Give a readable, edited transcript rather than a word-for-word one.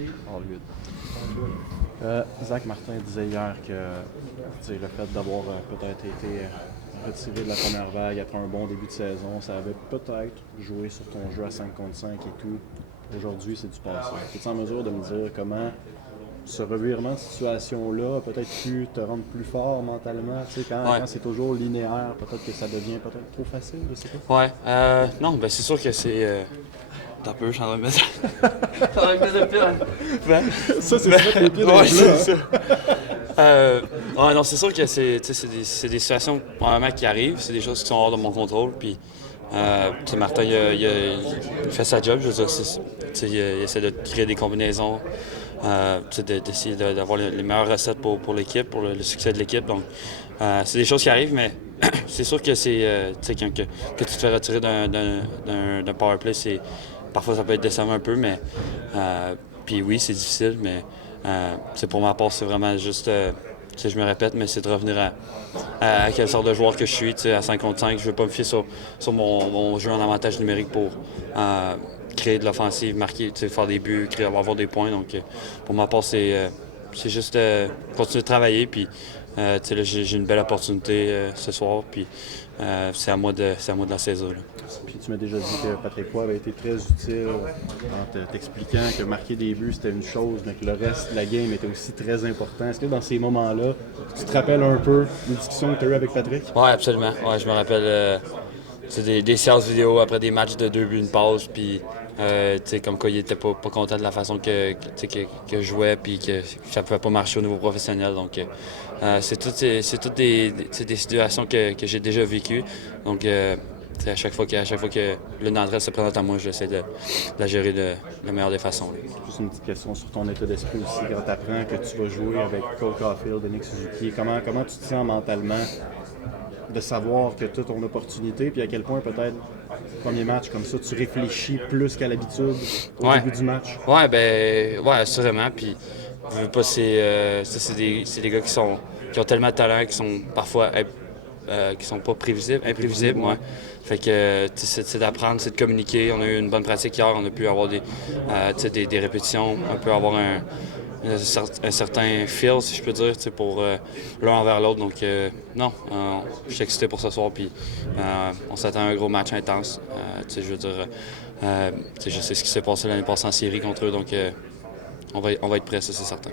All good. Zach Martin disait hier que le fait d'avoir peut-être été retiré de la première vague après un bon début de saison, ça avait peut-être joué sur ton jeu à 5 contre 5 et tout. Aujourd'hui, c'est du passé. Es-tu en mesure de me dire comment ce revirement de situation-là a peut-être pu te rendre plus fort mentalement? Tu sais, quand c'est toujours linéaire, peut-être que ça devient peut-être trop facile, je sais pas. Ouais, non, ben c'est sûr que c'est. T'as peu, je suis en train de mettre. Je suis en train de mettre le pied dans Ça, c'est se mettre les pieds dans ouais, le c'est plat, ça. Ouais, non, c'est sûr que c'est des situations vraiment qui arrivent, c'est des choses qui sont hors de mon contrôle. Puis, Martin, il fait sa job, je veux dire, il essaie de créer des combinaisons, d'essayer d'avoir les meilleures recettes pour l'équipe, pour le succès de l'équipe. Donc, c'est des choses qui arrivent, mais c'est sûr que c'est que tu te fais retirer d'un power play, parfois ça peut être décevant un peu, mais puis oui, c'est difficile, mais pour ma part, c'est vraiment juste, je me répète, mais c'est de revenir à quelle sorte de joueur que je suis, à 5 contre 5. Je ne veux pas me fier sur mon jeu en avantage numérique pour créer de l'offensive, marquer, faire des buts, avoir des points. Donc, pour ma part, c'est juste continuer de travailler. Puis, là, j'ai une belle opportunité ce soir. Puis, c'est à moi de la saisir. Là. Puis tu m'as déjà dit que Patrick Roy avait été très utile en t'expliquant que marquer des buts c'était une chose, mais que le reste de la game était aussi très important. Est-ce que dans ces moments-là, tu te rappelles un peu des discussions que tu as eues avec Patrick? Oui, absolument. Ouais, je me rappelle des séances vidéo après des matchs de 2 buts, une pause, puis comme quoi il était pas content de la façon que je jouais, puis que ça pouvait pas marcher au niveau professionnel. Donc, c'est toutes des situations que j'ai déjà vécues. Donc, à chaque fois que l'une d'entre elles se présente à moi, j'essaie de la gérer de la meilleure des façons. Là. Juste une petite question sur ton état d'esprit aussi. Quand tu apprends que tu vas jouer avec Cole Caulfield et Nick Suzuki, comment tu te sens mentalement de savoir que tu as ton opportunité, puis à quel point peut-être premier match comme ça, tu réfléchis plus qu'à l'habitude au début du match? Ouais, assurément. Puis, je veux pas, c'est des gars qui ont tellement de talent, qui sont parfois qui sont pas imprévisibles. Ouais. Fait que c'est d'apprendre, c'est de communiquer. On a eu une bonne pratique hier, on a pu avoir des répétitions, on peut avoir un certain feel, si je peux dire, pour l'un envers l'autre. Donc, non, je suis excité pour ce soir. Puis, on s'attend à un gros match intense. Je veux dire, je sais ce qui s'est passé l'année passée en série contre eux. Donc, on va être prêts, ça, c'est certain.